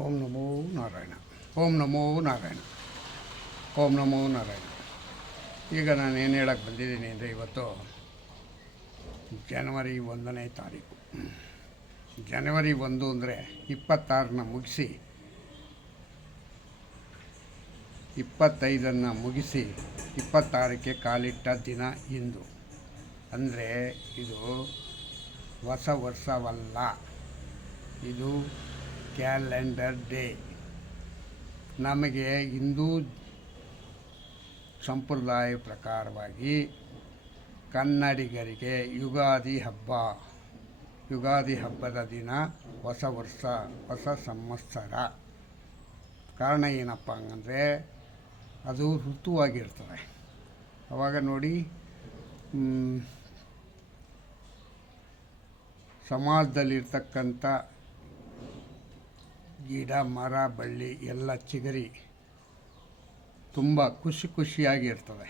ಓಂ ನಮೋ ನಾರಾಯಣ. ಓಂ ನಮೋ ನಾರಾಯಣ. ಓಂ ನಮೋ ನಾರಾಯಣ. ಈಗ ನಾನು ಏನು ಹೇಳಕ್ಕೆ ಬಂದಿದ್ದೀನಿ ಅಂದರೆ ಇವತ್ತು ಜನವರಿ ಒಂದನೇ ತಾರೀಕು. ಜನವರಿ ಒಂದು ಅಂದರೆ ಇಪ್ಪತ್ತಾರನ್ನ ಮುಗಿಸಿ ಇಪ್ಪತ್ತೈದನ್ನು ಮುಗಿಸಿ ಇಪ್ಪತ್ತಾರಕ್ಕೆ ಕಾಲಿಟ್ಟ ದಿನ ಇಂದು. ಅಂದರೆ ಇದು ಹೊಸ ವರ್ಷವಲ್ಲ. ಇದು ಕ್ಯಾಲೆಂಡರ್ ಡೇ. ನಮಗೆ ಹಿಂದೂ ಸಂಪ್ರದಾಯ ಪ್ರಕಾರವಾಗಿ ಕನ್ನಡಿಗರಿಗೆ ಯುಗಾದಿ ಹಬ್ಬ. ಯುಗಾದಿ ಹಬ್ಬದ ದಿನ ಹೊಸ ವರ್ಷ, ಹೊಸ ಸಂವತ್ಸರ. ಕಾರಣ ಏನಪ್ಪ ಅಂದರೆ ಅದು ಋತುವಾಗಿರ್ತದೆ. ಅವಾಗ ನೋಡಿ ಸಮಾಜದಲ್ಲಿರ್ತಕ್ಕಂಥ ಗಿಡ, ಮರ, ಬಳ್ಳಿ ಎಲ್ಲ ಚಿಗರಿ ತುಂಬ ಖುಷಿ ಖುಷಿಯಾಗಿರ್ತದೆ.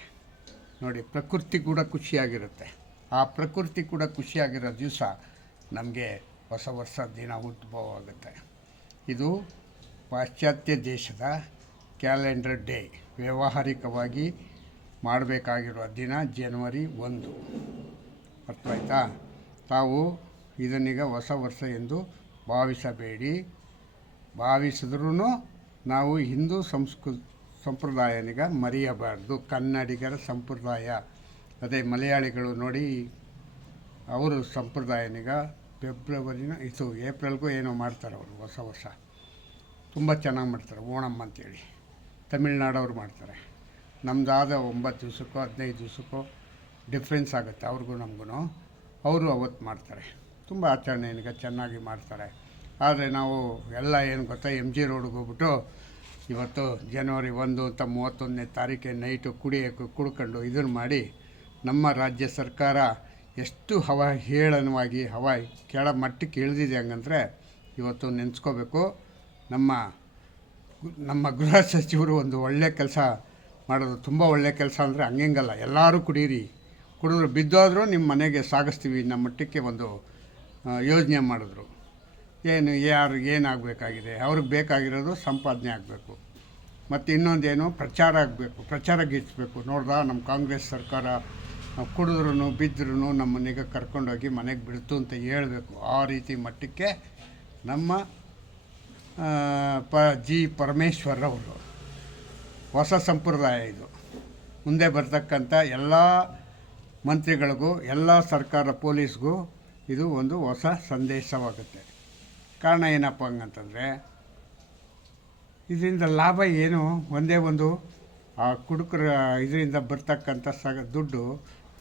ನೋಡಿ, ಪ್ರಕೃತಿ ಕೂಡ ಖುಷಿಯಾಗಿರುತ್ತೆ. ಆ ಪ್ರಕೃತಿ ಕೂಡ ಖುಷಿಯಾಗಿರೋ ದಿವಸ ನಮಗೆ ಹೊಸ ವರ್ಷ ದಿನ ಉದ್ಭವ ಆಗುತ್ತೆ. ಇದು ಪಾಶ್ಚಾತ್ಯ ದೇಶದ ಕ್ಯಾಲೆಂಡರ್ ಡೇ, ವ್ಯಾವಹಾರಿಕವಾಗಿ ಮಾಡಬೇಕಾಗಿರುವ ದಿನ ಜನವರಿ ಒಂದು. ಅರ್ಥವಾಯ್ತಾ ತಾವು ಇದನ್ನೀಗ ಹೊಸ ವರ್ಷ ಎಂದು ಭಾವಿಸಬೇಡಿ. ಭಾವಿಸಿದ್ರೂ ನಾವು ಹಿಂದೂ ಸಂಸ್ಕೃ, ಸಂಪ್ರದಾಯನಿಗ ಮರೆಯಬಾರ್ದು. ಕನ್ನಡಿಗರ ಸಂಪ್ರದಾಯ. ಅದೇ ಮಲಯಾಳಿಗಳು ನೋಡಿ ಅವರು ಸಂಪ್ರದಾಯನಿಗ ಫೆಬ್ರವರಿನ ಇದು ಏಪ್ರಿಲ್ಗೂ ಏನೋ ಮಾಡ್ತಾರೆ ಅವರು ಹೊಸ ವರ್ಷ. ತುಂಬ ಚೆನ್ನಾಗಿ ಮಾಡ್ತಾರೆ ಓಣಮ್ ಅಂತೇಳಿ. ತಮಿಳ್ನಾಡವ್ರು ಮಾಡ್ತಾರೆ. ನಮ್ಮದಾದ ಒಂಬತ್ತು ದಿವಸಕ್ಕೋ, ಹದಿನೈದು ದಿವಸಕ್ಕೋ ಡಿಫ್ರೆನ್ಸ್ ಆಗುತ್ತೆ ಅವ್ರಿಗೂ ನಮಗೂ ಅವರು ಅವತ್ತು ಮಾಡ್ತಾರೆ. ತುಂಬ ಆಚರಣೆಯನಿಗೆ ಚೆನ್ನಾಗಿ ಮಾಡ್ತಾರೆ. ಆದರೆ ನಾವು ಎಲ್ಲ ಏನು ಗೊತ್ತಾ ಎಂ ಜಿ ರೋಡ್ಗೆ ಹೋಗ್ಬಿಟ್ಟು ಇವತ್ತು ಜನವರಿ ಒಂದು ಅಂತ ಮೂವತ್ತೊಂದನೇ ತಾರೀಕೆ ನೈಟು ಕುಡಿಯೋಕ್ಕೆ ಕುಡ್ಕೊಂಡು ಇದನ್ನು ಮಾಡಿ ನಮ್ಮ ರಾಜ್ಯ ಸರ್ಕಾರ ಎಷ್ಟು ಹವ ಹೇಳನವಾಗಿ ಹವ ಕೆಳ ಮಟ್ಟಕ್ಕೆ ಇಳಿದಿದೆ ಹಂಗಂದ್ರೆ ಇವತ್ತು ನೆನೆಸ್ಕೋಬೇಕು. ನಮ್ಮ ನಮ್ಮ ಗೃಹ ಸಚಿವರು ಒಂದು ಒಳ್ಳೆ ಕೆಲಸ ಮಾಡೋದು ತುಂಬ ಒಳ್ಳೆ ಕೆಲಸ ಅಂದರೆ ಹಂಗೆಂಗಲ್ಲ, ಎಲ್ಲರೂ ಕುಡೀರಿ. ಕುಡಿದ್ರು ಬಿದ್ದಾದರೂ ನಿಮ್ಮ ಮನೆಗೆ ಸಾಗಿಸ್ತೀವಿ, ನಮ್ಮ ಮಟ್ಟಕ್ಕೆ ಒಂದು ಯೋಜನೆ ಮಾಡಿದ್ರು. ಏನು ಯಾರು ಏನಾಗಬೇಕಾಗಿದೆ? ಅವ್ರಿಗೆ ಬೇಕಾಗಿರೋದು ಸಂಪಾದನೆ ಆಗಬೇಕು. ಮತ್ತು ಇನ್ನೊಂದೇನು, ಪ್ರಚಾರ ಆಗಬೇಕು, ಪ್ರಚಾರ ಗಿಚ್ಚಬೇಕು ನೋಡ್ದಾ, ನಮ್ಮ ಕಾಂಗ್ರೆಸ್ ಸರ್ಕಾರ ಕುಡಿದ್ರೂ ಬಿದ್ದರೂ ನಮ್ಮನೆಗೆ ಕರ್ಕೊಂಡೋಗಿ ಮನೆಗೆ ಬಿಡ್ತು ಅಂತ ಹೇಳಬೇಕು. ಆ ರೀತಿ ಮಟ್ಟಕ್ಕೆ ನಮ್ಮ ಪ, ಜಿ ಪರಮೇಶ್ವರವರು ಹೊಸ ಸಂಪ್ರದಾಯ ಇದು. ಮುಂದೆ ಬರ್ತಕ್ಕಂಥ ಎಲ್ಲ ಮಂತ್ರಿಗಳಿಗೂ, ಎಲ್ಲ ಸರ್ಕಾರ ಪೊಲೀಸ್ಗೂ ಇದು ಒಂದು ಹೊಸ ಸಂದೇಶವಾಗುತ್ತೆ. ಕಾರಣ ಏನಪ್ಪ ಹಂಗಂತಂದರೆ, ಇದರಿಂದ ಲಾಭ ಏನು? ಒಂದೇ ಒಂದು, ಆ ಕುಡುಕರ ಇದರಿಂದ ಬರ್ತಕ್ಕಂಥ ಸಗ ದುಡ್ಡು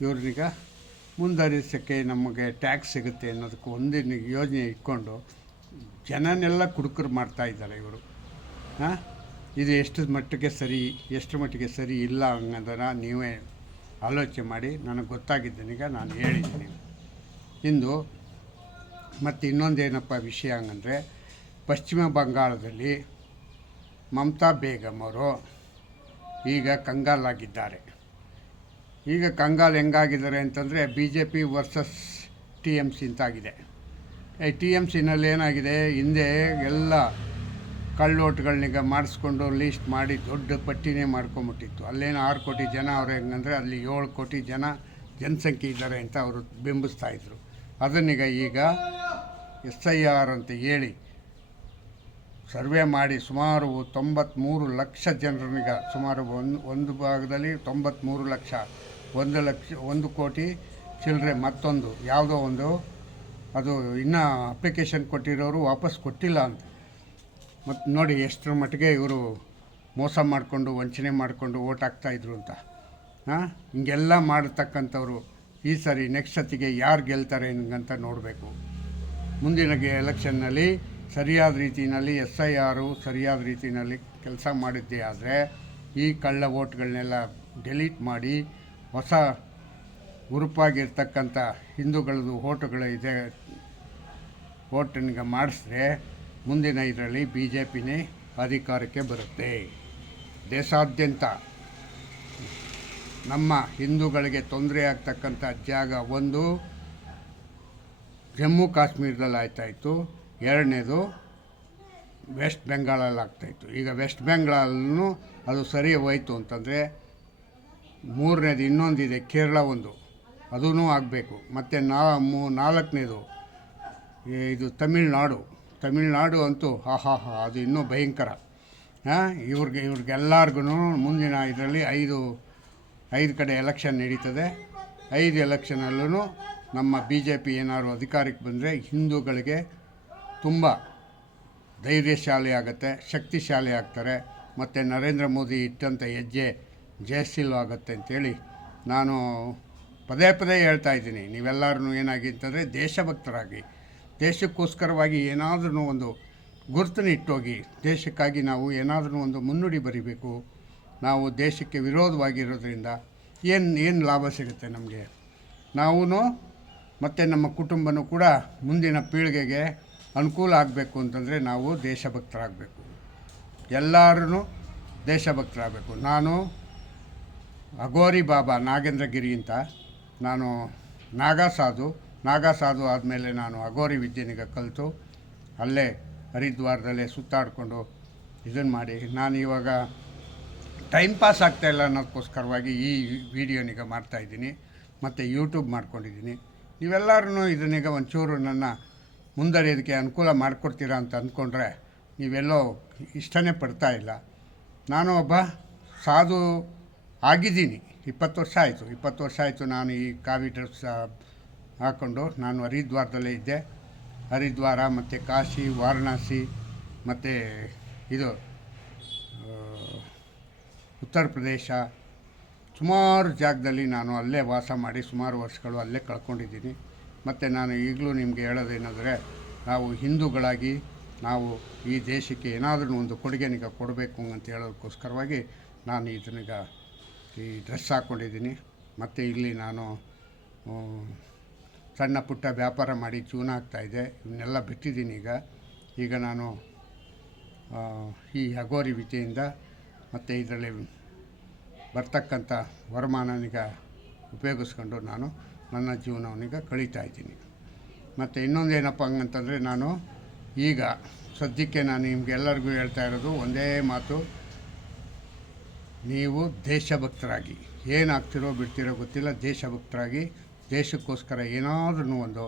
ಇವ್ರಿಗ ಮುಂದುವರಿಸೋಕ್ಕೆ ನಮಗೆ ಟ್ಯಾಕ್ಸ್ ಸಿಗುತ್ತೆ ಅನ್ನೋದಕ್ಕೆ ಒಂದಿನ ಯೋಜನೆ ಇಟ್ಕೊಂಡು ಜನನೆಲ್ಲ ಕುಡುಕರು ಮಾಡ್ತಾ ಇದ್ದಾರೆ ಇವರು. ಹಾಂ ಇದು ಎಷ್ಟು ಮಟ್ಟಿಗೆ ಸರಿ, ಎಷ್ಟು ಮಟ್ಟಿಗೆ ಸರಿ ಇಲ್ಲ ಹಂಗಂದ್ರೆ ನೀವೇ ಆಲೋಚನೆ ಮಾಡಿ, ನನಗೆ ಗೊತ್ತಾಗಿದ್ದೀನೀಗ ನಾನು ಹೇಳಿದ್ದೀನಿ. ಇಂದು ಮತ್ತು ಇನ್ನೊಂದೇನಪ್ಪ ವಿಷಯ ಹಂಗಂದರೆ, ಪಶ್ಚಿಮ ಬಂಗಾಳದಲ್ಲಿ ಮಮತಾ ಬೇಗಮ್ ಅವರು ಈಗ ಕಂಗಾಲಾಗಿದ್ದಾರೆ ಈಗ ಕಂಗಾಲ್ ಹೆಂಗಾಗಿದ್ದಾರೆ ಅಂತಂದರೆ B J P versus T M C ಅಂತಾಗಿದೆ. ಈ ಟಿ ಎಂ ಸಿನಲ್ಲಿ ಏನಾಗಿದೆ, ಹಿಂದೆ ಎಲ್ಲ ಕಳ್ಳೋಟ್ಗಳನ್ನೀಗ ಮಾಡಿಸ್ಕೊಂಡು ಲೀಸ್ಟ್ ಮಾಡಿ ದೊಡ್ಡ ಪಟ್ಟಿನೇ ಮಾಡ್ಕೊಂಬಿಟ್ಟಿತ್ತು. ಅಲ್ಲೇನು ಆರು ಕೋಟಿ ಜನ ಅವ್ರು ಹೆಂಗಂದರೆ, ಅಲ್ಲಿ ಏಳು ಕೋಟಿ ಜನ ಜನಸಂಖ್ಯೆ ಇದ್ದಾರೆ ಅಂತ ಅವರು ಬಿಂಬಿಸ್ತಾ ಇದ್ರು. ಅದನ್ನೀಗ ಈಗ ಎಸ್ ಐ ಆರ್ ಅಂತ ಹೇಳಿ ಸರ್ವೆ ಮಾಡಿ ಸುಮಾರು ತೊಂಬತ್ತ್ಮೂರು ಲಕ್ಷ ಜನರನ್ನೀಗ ಸುಮಾರು ಒಂದು ಒಂದು ಭಾಗದಲ್ಲಿ ತೊಂಬತ್ತ್ಮೂರು ಲಕ್ಷ, ಒಂದು ಲಕ್ಷ, ಒಂದು ಕೋಟಿ ಚಿಲ್ಲರೆ ಮತ್ತೊಂದು, ಯಾವುದೋ ಒಂದು, ಅದು ಇನ್ನೂ ಅಪ್ಲಿಕೇಶನ್ ಕೊಟ್ಟಿರೋರು ವಾಪಸ್ ಕೊಟ್ಟಿಲ್ಲ ಅಂತ. ಮತ್ತು ನೋಡಿ ಎಷ್ಟರ ಮಟ್ಟಿಗೆ ಇವರು ಮೋಸ ಮಾಡಿಕೊಂಡು, ವಂಚನೆ ಮಾಡಿಕೊಂಡು ಓಟ್ ಹಾಕ್ತಾಯಿದ್ರು ಅಂತ. ಹಾಂ? ಹಿಂಗೆಲ್ಲ ಮಾಡತಕ್ಕಂಥವ್ರು ಈ ಸರಿ ನೆಕ್ಸ್ಟ್ ಸತಿಗೆ ಯಾರು ಗೆಲ್ತಾರೆ ಅಂತ ನೋಡಬೇಕು. ಮುಂದಿನ ಗೆ ಎಲೆಕ್ಷನ್ನಲ್ಲಿ ಸರಿಯಾದ ರೀತಿಯಲ್ಲಿ ಎಸ್ ಐ ಆರು ಸರಿಯಾದ ರೀತಿಯಲ್ಲಿ ಕೆಲಸ ಮಾಡಿದ್ದೆ ಆದರೆ ಈ ಕಳ್ಳ ಓಟ್ಗಳನ್ನೆಲ್ಲ ಡೆಲೀಟ್ ಮಾಡಿ ಹೊಸ ಗುರುಪಾಗಿರ್ತಕ್ಕಂಥ ಹಿಂದೂಗಳದು ಓಟುಗಳು ಇದೆ ಓಟನಿಗೆ ಮಾಡಿಸಿದ್ರೆ ಮುಂದಿನ ಇದರಲ್ಲಿ ಬಿ ಜೆ ಪಿನೇ ಅಧಿಕಾರಕ್ಕೆ ಬರುತ್ತೆ. ದೇಶಾದ್ಯಂತ. ನಮ್ಮ ಹಿಂದೂಗಳಿಗೆ ತೊಂದರೆ ಆಗ್ತಕ್ಕಂಥ ಜಾಗ ಒಂದು, ಜಮ್ಮು ಕಾಶ್ಮೀರದಲ್ಲಿ ಆಯ್ತಾಯಿತು ಎರಡನೇದು, ವೆಸ್ಟ್ ಬೆಂಗಾಲಲ್ಲಿ ಆಗ್ತಾಯಿತ್ತು ಈಗ ವೆಸ್ಟ್ ಬೆಂಗಾಲಲ್ಲೂ ಅದು ಸರಿ ಹೋಯ್ತು ಅಂತಂದರೆ, ಮೂರನೇದು ಇನ್ನೊಂದಿದೆ, ಕೇರಳ ಒಂದು. ಅದೂ ಆಗಬೇಕು. ಮತ್ತು ನಾ, ಮೂ, ನಾಲ್ಕನೇದು ಇದು ತಮಿಳ್ನಾಡು. ತಮಿಳ್ನಾಡು ಅಂತೂ ಹಾ ಹಾ ಹಾ ಅದು ಇನ್ನೂ ಭಯಂಕರ. ಹಾಂ, ಇವ್ರಿಗೆ ಇವ್ರಿಗೆಲ್ಲರಿಗೂ ಮುಂದಿನ ಇದರಲ್ಲಿ ಐದು ಐದು ಕಡೆ ಎಲೆಕ್ಷನ್ ನಡೀತದೆ. ಐದು ಎಲೆಕ್ಷನಲ್ಲೂ ನಮ್ಮ ಬಿ ಜೆ ಪಿ ಏನಾದ್ರು ಅಧಿಕಾರಕ್ಕೆ ಬಂದರೆ ಹಿಂದೂಗಳಿಗೆ ತುಂಬ ಧೈರ್ಯಶಾಲಿ ಆಗುತ್ತೆ ಶಕ್ತಿಶಾಲಿ ಆಗ್ತಾರೆ. ಮತ್ತು ನರೇಂದ್ರ ಮೋದಿ ಇಟ್ಟಂಥ ಹೆಜ್ಜೆ ಜಯಶೀಲವಾಗುತ್ತೆ ಅಂತೇಳಿ ನಾನು ಪದೇ ಪದೇ ಹೇಳ್ತಾ ಇದ್ದೀನಿ. ನೀವೆಲ್ಲರೂ ಏನಾಗಿ ಅಂತಂದರೆ ದೇಶಭಕ್ತರಾಗಿ, ದೇಶಕ್ಕೋಸ್ಕರವಾಗಿ ಏನಾದ್ರೂ ಒಂದು ಗುರುತನ್ನ ಇಟ್ಟೋಗಿ ದೇಶಕ್ಕಾಗಿ ನಾವು ಏನಾದರೂ ಒಂದು ಮುನ್ನುಡಿ ಬರಿಬೇಕು. ನಾವು ದೇಶಕ್ಕೆ ವಿರೋಧವಾಗಿರೋದ್ರಿಂದ ಏನು ಏನು ಲಾಭ ಸಿಗುತ್ತೆ ನಮಗೆ? ನಾವೂ ಮತ್ತು ನಮ್ಮ ಕುಟುಂಬನೂ ಕೂಡ ಮುಂದಿನ ಪೀಳಿಗೆಗೆ ಅನುಕೂಲ ಆಗಬೇಕು ಅಂತಂದರೆ ನಾವು ದೇಶಭಕ್ತರಾಗಬೇಕು. ಎಲ್ಲರೂ ದೇಶಭಕ್ತರಾಗಬೇಕು. ನಾನು ಅಗೋರಿ ಬಾಬಾ ನಾಗೇಂದ್ರಗಿರಿ ಅಂತ. ನಾನು ನಾಗಾ ಸಾಧು. ಆದಮೇಲೆ ನಾನು ಅಗೋರಿ ವಿದ್ಯೆನಿಗೆ ಕಲಿತು, ಅಲ್ಲೇ ಹರಿದ್ವಾರದಲ್ಲೇ ಸುತ್ತಾಡಿಕೊಂಡು ಇದನ್ನು ಮಾಡಿ. ನಾನು ಇವಾಗ ಟೈಮ್ ಪಾಸ್ ಆಗ್ತಾ ಇಲ್ಲ ಅನ್ನೋದಕ್ಕೋಸ್ಕರವಾಗಿ ಈ ವಿಡಿಯೋನಿಗ ಮಾಡ್ತಾಯಿದ್ದೀನಿ ಮತ್ತು ಯೂಟ್ಯೂಬ್ ಮಾಡ್ಕೊಂಡಿದ್ದೀನಿ. ನೀವೆಲ್ಲರೂ ಇದನ್ನೀಗ ಒಂಚೂರು ನನ್ನ ಮುಂದರಿಯೋದಕ್ಕೆ ಅನುಕೂಲ ಮಾಡಿಕೊಡ್ತೀರಾ ಅಂತ ಅಂದ್ಕೊಂಡ್ರೆ ನೀವೆಲ್ಲೋ ಇಷ್ಟನೇ ಪಡ್ತಾ ಇಲ್ಲ. ನಾನು ಒಬ್ಬ ಸಾಧು ಆಗಿದ್ದೀನಿ. ಇಪ್ಪತ್ತು ವರ್ಷ ಆಯಿತು. ಇಪ್ಪತ್ತು ವರ್ಷ ಆಯಿತು ನಾನು ಈ ಕಾವಿ ಡ್ರೆಸ್ ಹಾಕ್ಕೊಂಡು ನಾನು ಹರಿದ್ವಾರದಲ್ಲೇ ಇದ್ದೆ. ಹರಿದ್ವಾರ, ಮತ್ತು ಕಾಶಿ, ವಾರಣಾಸಿ, ಮತ್ತು ಇದು ಉತ್ತರ ಪ್ರದೇಶ. ಸುಮಾರು ಜಾಗದಲ್ಲಿ ನಾನು ಅಲ್ಲೇ ವಾಸ ಮಾಡಿ ಸುಮಾರು ವರ್ಷಗಳು ಅಲ್ಲೇ ಕಳ್ಕೊಂಡಿದ್ದೀನಿ. ಮತ್ತು ನಾನು ಈಗಲೂ ನಿಮಗೆ ಹೇಳೋದೇನೆಂದರೆ, ನಾವು ಹಿಂದೂಗಳಾಗಿ ನಾವು ಈ ದೇಶಕ್ಕೆ ಏನಾದರೂ ಒಂದು ಕೊಡುಗೆನೀಗ ಕೊಡಬೇಕು ಅಂತ ಹೇಳೋದಕ್ಕೋಸ್ಕರವಾಗಿ ನಾನು ಇದನ್ನೀಗ ಈ ಡ್ರೆಸ್ ಹಾಕ್ಕೊಂಡಿದ್ದೀನಿ ಮತ್ತು ಇಲ್ಲಿ ನಾನು ಸಣ್ಣ ಪುಟ್ಟ ವ್ಯಾಪಾರ ಮಾಡಿ ಜೀವನ ಆಗ್ತಾಯಿದೆ ಇವನ್ನೆಲ್ಲ ಬಿಟ್ಟಿದ್ದೀನಿ ಈಗ. ಈಗ ನಾನು ಈ ಅಗೋರಿ ವಿದ್ಯೆಯಿಂದ ಮತ್ತು ಇದರಲ್ಲಿ ಬರ್ತಕ್ಕಂಥ ವರಮಾನನೀಗ ಉಪಯೋಗಿಸ್ಕೊಂಡು ನಾನು ನನ್ನ ಜೀವನವನ್ನೀಗ ಕಳೀತಾ ಇದ್ದೀನಿ. ಮತ್ತು ಇನ್ನೊಂದು ಏನಪ್ಪ ಹಂಗಂತಂದರೆ ನಾನು ಈಗ ಸದ್ಯಕ್ಕೆ ನಾನು ನಿಮ್ಗೆಲ್ಲರಿಗೂ ಹೇಳ್ತಾ ಇರೋದು ಒಂದೇ ಮಾತು. ನೀವು ದೇಶಭಕ್ತರಾಗಿ, ಏನಾಗ್ತಿರೋ ಬಿಡ್ತಿರೋ ಗೊತ್ತಿಲ್ಲ, ದೇಶಭಕ್ತರಾಗಿ, ದೇಶಕ್ಕೋಸ್ಕರ ಏನಾದ್ರೂ ಒಂದು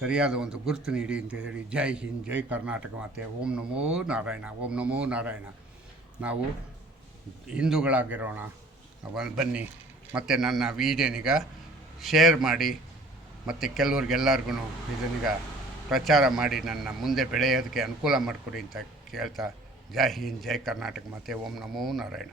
ಸರಿಯಾದ ಒಂದು ಗುರುತು ನೀಡಿ ಅಂತ ಹೇಳಿ ಜೈ ಹಿಂದ್, ಜೈ ಕರ್ನಾಟಕ ಮಾತೆ, ಓಂ ನಮೋ ನಾರಾಯಣ, ಓಂ ನಮೋ ನಾರಾಯಣ. ನಾವು ಹಿಂದೂಗಳಾಗಿರೋಣ ಬನ್ನಿ. ಮತ್ತು ನನ್ನ ವಿಡಿಯೋನೀಗ ಶೇರ್ ಮಾಡಿ, ಮತ್ತು ಕೆಲವ್ರಿಗೆಲ್ಲರಿಗೂ ಇದನ್ನೀಗ ಪ್ರಚಾರ ಮಾಡಿ ನನ್ನ ಮುಂದೆ ಬೆಳೆಯೋದಕ್ಕೆ ಅನುಕೂಲ ಮಾಡಿಕೊಡಿ ಅಂತ ಕೇಳ್ತಾ, ಜೈ ಹಿಂದ್, ಜೈ ಕರ್ನಾಟಕ, ಮತ್ತು ಓಂ ನಮೋ ನಾರಾಯಣ.